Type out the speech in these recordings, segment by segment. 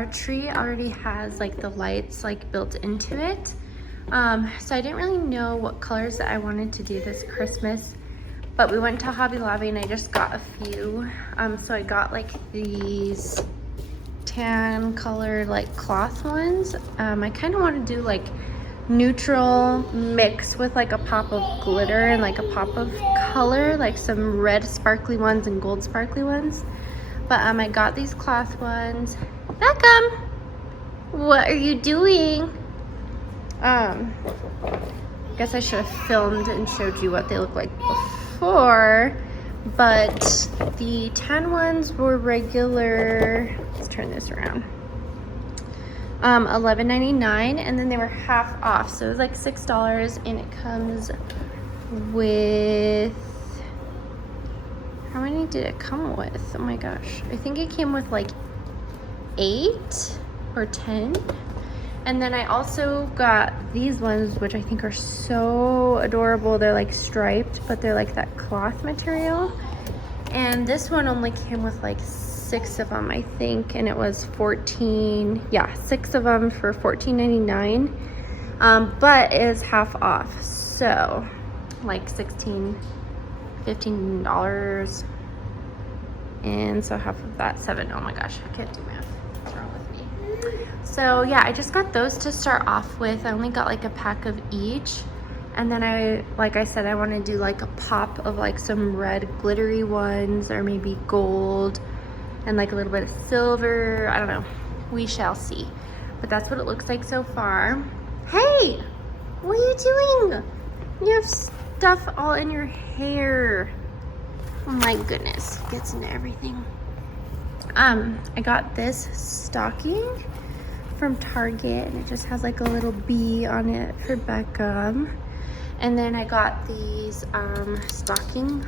our tree already has like the lights like built into it. So I didn't really know what colors that I wanted to do this Christmas, but we went to Hobby Lobby and I just got a few. So I got like these tan colored like cloth ones. I kind of want to do like neutral mix with like a pop of glitter and like a pop of color, like some red sparkly ones and gold sparkly ones. But I got these cloth ones. Beckham, what are you doing? Guess I should have filmed and showed you what they look like before, but the tan ones were regular, let's turn this around, $11.99, and then they were half off, so it was like $6, and it comes with, how many did it come with? Oh my gosh, I think it came with like 8 or 10. And then I also got these ones, which I think are so adorable. They're like striped, but they're like that cloth material. And this one only came with like 6 of them, I think, and it was 14, yeah, 6 of them for $14.99. But it is half off, so like $15, and so half of that, 7. Oh my gosh, I can't do math. What's wrong with me? So yeah, I just got those to start off with. I only got like a pack of each, and then like I said, I want to do like a pop of like some red glittery ones, or maybe gold and like a little bit of silver. I don't know, we shall see, but that's what it looks like so far. Hey, what are you doing? You have stuff all in your hair. Oh my goodness, it gets into everything. I got this stocking from Target, and it just has like a little bee on it for Beckham. And then I got these stocking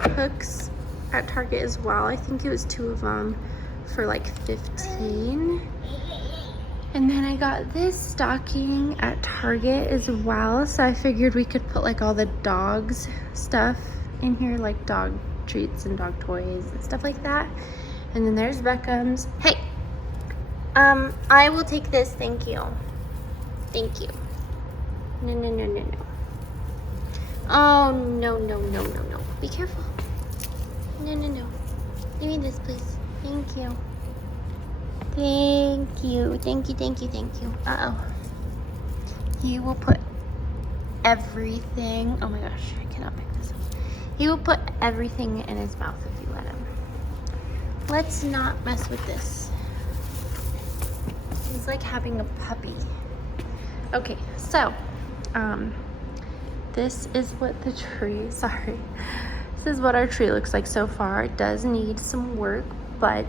hooks at Target as well. I think it was 2 of them for like 15. And then I got this stocking at Target as well, so I figured we could put like all the dogs stuff in here, like dog treats and dog toys and stuff like that. And then there's Beckham's. Hey, I will take this, thank you. Thank you. No, no, no, no, no. Oh, no, no, no, no, no. Be careful. No, no, no. Give me this, please. Thank you. Thank you. Thank you, thank you, thank you. Uh-oh. He will put everything. Oh my gosh, I cannot pick this up. He will put everything in his mouth if you let him. Let's not mess with this. He's like having a puppy. Okay, so this is what the tree, sorry. This is what our tree looks like so far. It does need some work, but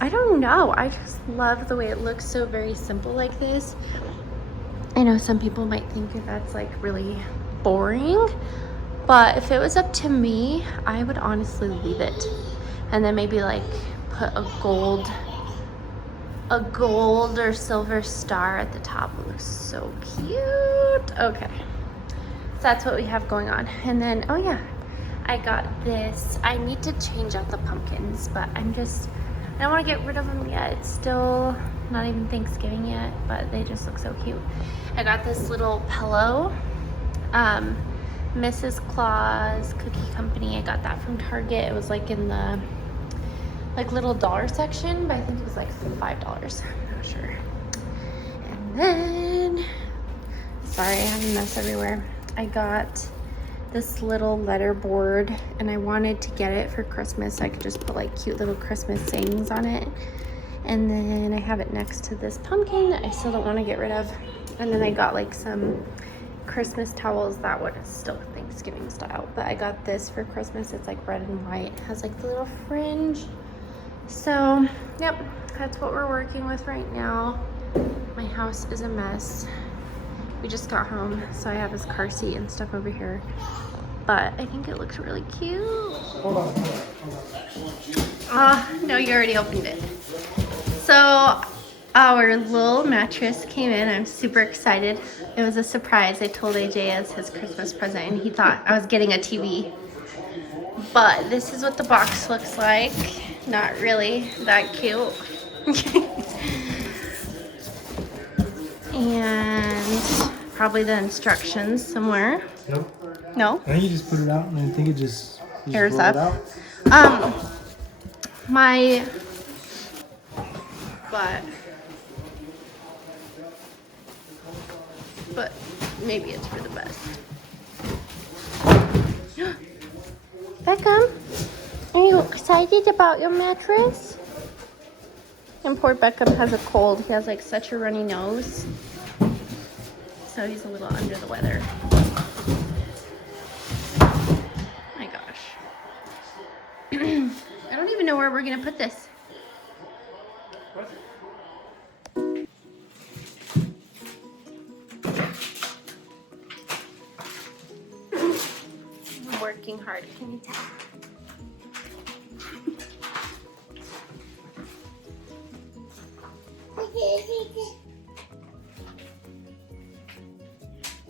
I don't know. I just love the way it looks, so very simple like this. I know some people might think that that's like really boring, but if it was up to me, I would honestly leave it. And then maybe like put a gold or silver star at the top. It looks so cute. Okay, so that's what we have going on. And then, oh yeah, I got this. I need to change out the pumpkins, but I don't want to get rid of them yet. It's still not even Thanksgiving yet, but they just look so cute. I got this little pillow, Mrs. Claus Cookie Company. I got that from Target. It was like in the like little dollar section, but I think it was like $5. I'm not sure. And then, sorry, I have a mess everywhere. I got this little letter board, and I wanted to get it for Christmas so I could just put like cute little Christmas sayings on it. And then I have it next to this pumpkin that I still don't want to get rid of. And then I got like some Christmas towels that would still Thanksgiving style, but I got this for Christmas. It's like red and white. It has like the little fringe. So yep, that's what we're working with right now. My house is a mess. We just got home, so I have this car seat and stuff over here, but I think it looks really cute. No, you already opened it. So our Lull mattress came in. I'm super excited. It was a surprise. I told AJ as his Christmas present, and he thought I was getting a TV. But this is what the box looks like. Not really that cute. And probably the instructions somewhere. Nope. No? I think you just put it out and I think it just Airs roll up. it out. My butt. But maybe it's for the best. Beckham, are you excited about your mattress? And poor Beckham has a cold. He has like such a runny nose. So he's a little under the weather. My gosh. I don't even know where we're gonna put this. I'm working hard, can you tell?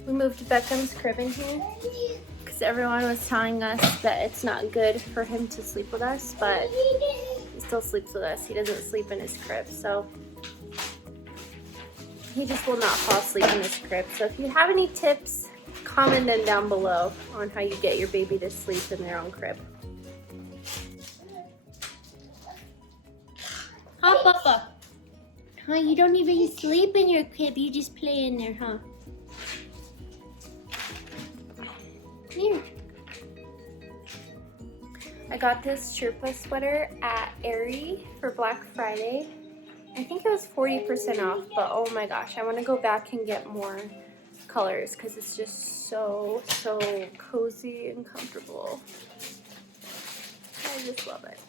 We moved Beckham's crib in here because everyone was telling us that it's not good for him to sleep with us, but he still sleeps with us. He doesn't sleep in his crib, so he just will not fall asleep in his crib. So if you have any tips, comment them down below on how you get your baby to sleep in their own crib. Huh, Papa? Huh, you don't even sleep in your crib, you just play in there, huh? Here. I got this Sherpa sweater at Aerie for Black Friday. I think it was 40% off, but oh my gosh, I want to go back and get more colors because it's just so cozy and comfortable. I just love it.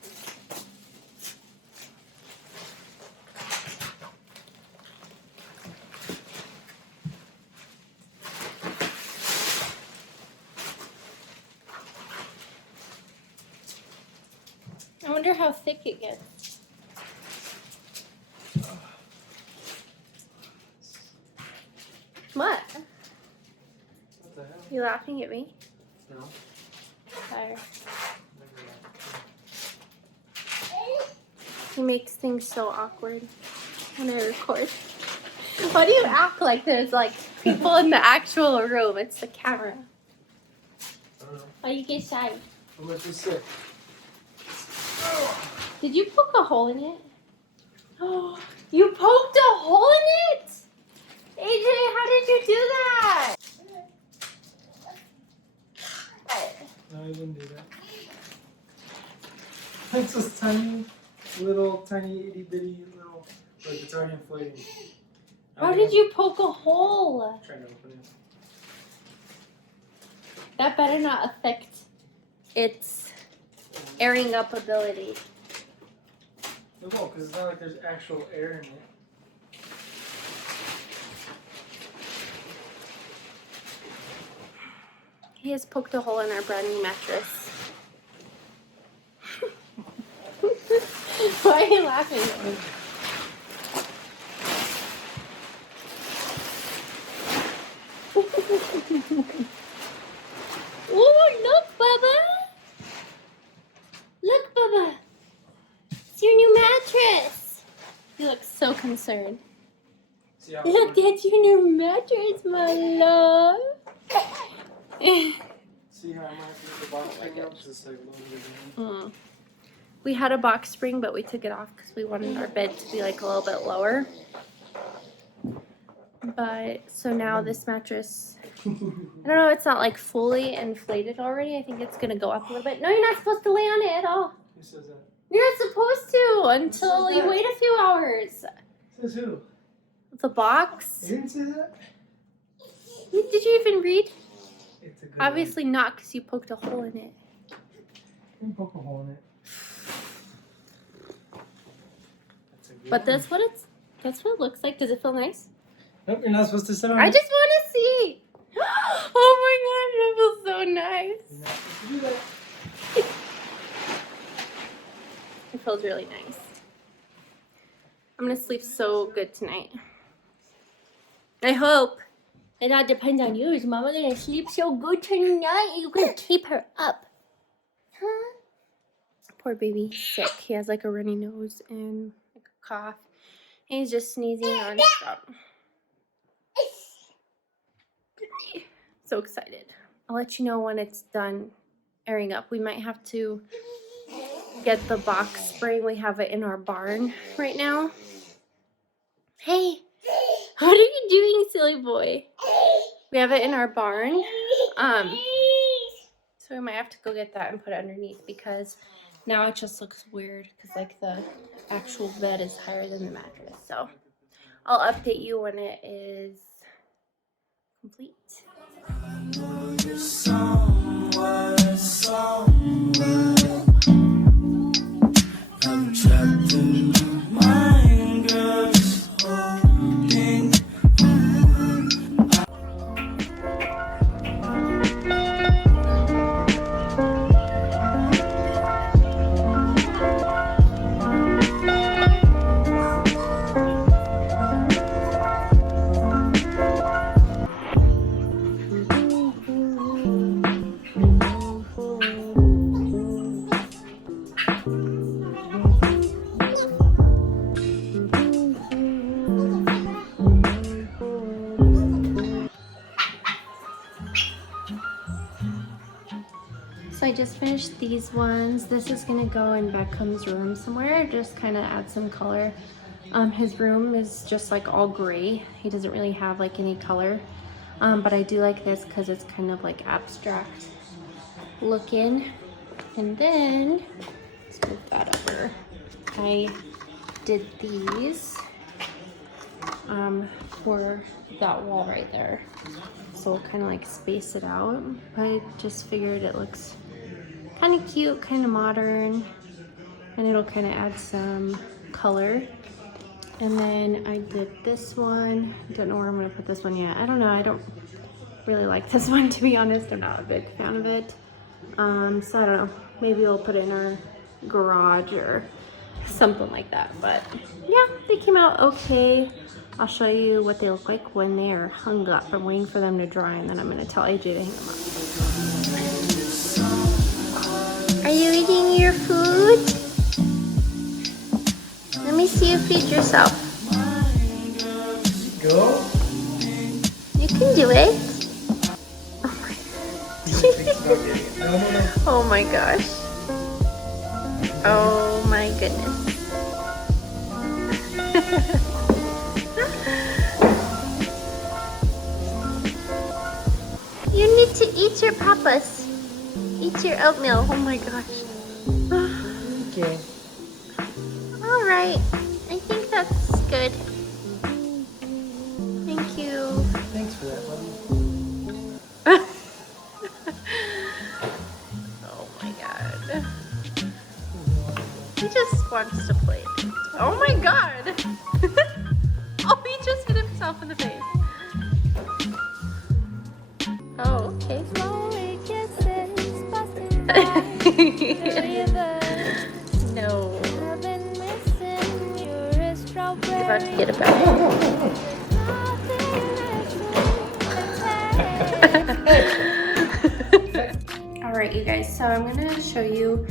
I wonder how thick it gets. What? What the hell? You laughing at me? No. Sorry. He makes things so awkward when I record. Why do you act like there's like people in the actual room? It's the camera. I don't know. Why you get shy? How much is sick? Did you poke a hole in it? Oh, you poked a hole in it? AJ, how did you do that? No, I didn't do that. It's just tiny, little, tiny, itty bitty, little, like it's already inflating. How did you poke a hole? Trying to open it. That better not affect its airing up ability. It won't, because it's not like there's actual air in it. He has poked a hole in our brand new mattress. Why are you laughing? Oh, look, Bubba! Look, Bubba! It's your new mattress! You look so concerned. See how Look, that's your new mattress, my love! See how I'm with the box right now? Just like lower it. We had a box spring, but we took it off because we wanted our bed to be like a little bit lower. But so now this mattress, I don't know, it's not like fully inflated already. I think it's gonna go up a little bit. No, you're not supposed to lay on it at all. Who says that? You're not supposed to until you wait a few hours. Says who? The box? You didn't say that? Did you even read? It's a good Obviously not, because you poked a hole in it. You can poke a hole in it. But that's what it looks like. Does it feel nice? Nope, you're not supposed to sit on I it. just want to see. Oh my gosh, that feels so nice. You're not supposed to do that. It feels really nice. I'm gonna sleep so good tonight. I hope. It all depends on you. Is Mama gonna sleep so good tonight? You gonna keep her up, huh? Poor baby, he's sick. He has like a runny nose and like a cough. And he's just sneezing nonstop. So excited. I'll let you know when it's done airing up. We might have to get the box spring. We have it in our barn right now. Hey, what are you doing, silly boy? We have it in our barn. So we might have to go get that and put it underneath because now it just looks weird because like the actual bed is higher than the mattress. So I'll update you when it is complete. I'm trapped in my mind, girl, just holding So I just finished these ones. This is gonna go in Beckham's room somewhere, just kind of add some color. His room is just like all gray. He doesn't really have like any color, but I do like this because it's kind of like abstract looking. And then, let's move that over. I did these for that wall right there. So we'll kind of like space it out. I just figured it looks kind of cute, kind of modern, and it'll kind of add some color. And then I did this one. Don't know where I'm gonna put this one yet. I don't know, I don't really like this one, to be honest. I'm not a big fan of it. So I don't know, maybe we'll put it in our garage or something like that. But yeah, they came out okay. I'll show you what they look like when they are hung up. I'm waiting for them to dry, and then I'm gonna tell AJ to hang them up. Are you eating your food? Let me see you feed yourself. Go. You can do it. No. Oh my gosh. Oh my goodness. You need to eat your papas. Eat your oatmeal. Oh my gosh. Okay. All right. I think that's good. Thank you. Thanks for that, buddy. Oh my god. He just wants to play. Oh my god. Oh, he just hit himself in the face. Oh, okay. No. You're about to get a bag. Alright, you guys, so I'm going to show you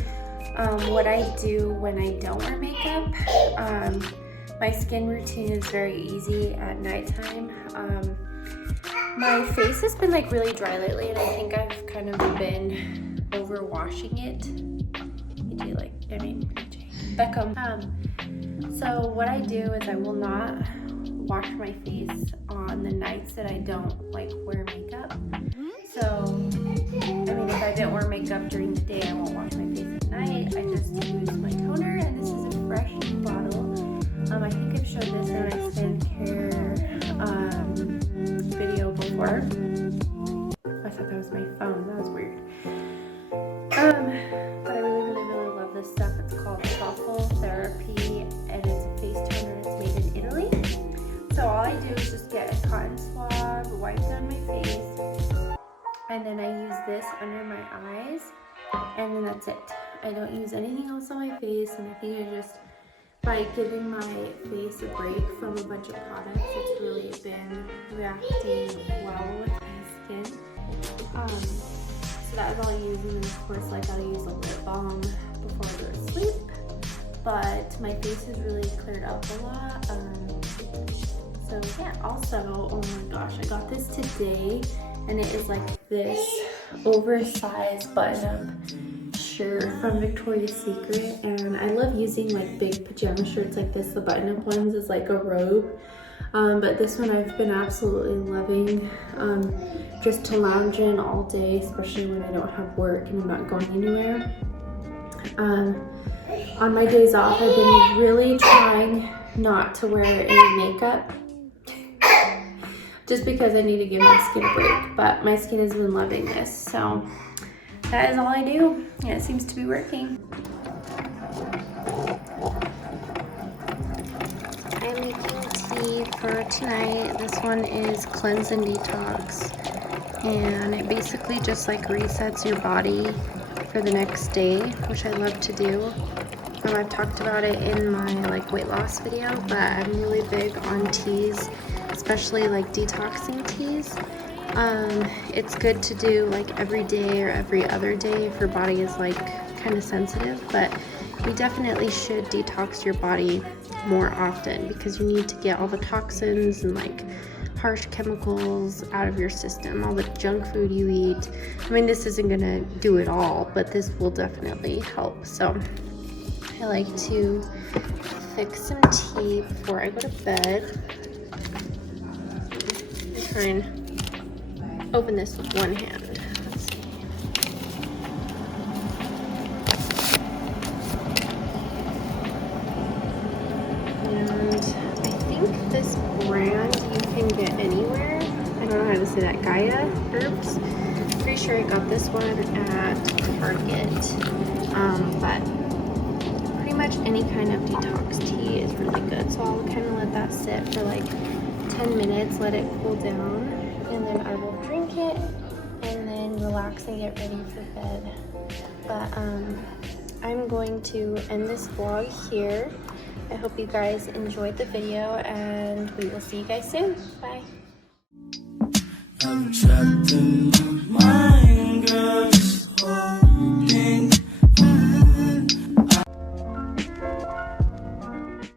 what I do when I don't wear makeup. My skin routine is very easy at nighttime. My face has been like really dry lately, and I think I've kind of been overwashing it. Beckham. So what I do is I will not wash my face on the nights that I don't like wear makeup. So, if I didn't wear makeup during the day, I won't wash my face at night. I just use my toner, and this is a fresh bottle. I think I've showed this in my skincare video before. I thought that was my phone. That was weird. But I really love this stuff. It's called Truffle Therapy, and it's a face toner. It's made in Italy. So all I do is just get a cotton swab, wipe down my face, and then I use this under my eyes, and then that's it. I don't use anything else on my face, and I think I just, by giving my face a break from a bunch of products, it's really been reacting well with my skin. So that is all I use, and then of course, like, I'll use a lip balm before I go to sleep. But my face has really cleared up a lot. So yeah, also, oh my gosh, I got this today, and it is like this oversized button-up shirt from Victoria's Secret, and I love using like big pajama shirts like this. The button-up ones is like a robe, but this one I've been absolutely loving, just to lounge in all day, especially when I don't have work and I'm not going anywhere. On my days off, I've been really trying not to wear any makeup just because I need to give my skin a break, but my skin has been loving this, so that is all I do, and it seems to be working. I'm making tea for tonight. This one is Cleanse and Detox, and it basically just like resets your body for the next day, which I love to do. I've talked about it in my like weight loss video, but I'm really big on teas, especially like detoxing teas. It's good to do like every day or every other day if your body is like kind of sensitive, but you definitely should detox your body more often because you need to get all the toxins and like harsh chemicals out of your system, all the junk food you eat. I mean, this isn't gonna do it all, but this will definitely help. So I like to fix some tea before I go to bed. I try and open this with one hand. Let's see. And I think this brand you can get anywhere. I don't know how to say that. Gaia Herbs. Pretty sure I got this one at Target. But pretty much any kind of detox tea is really good. So I'll kind of let that sit for like 10 minutes, let it cool down, and then I will drink it and then relax and get ready for bed. But I'm going to end this vlog here. I hope you guys enjoyed the video, and we will see you guys soon. Bye.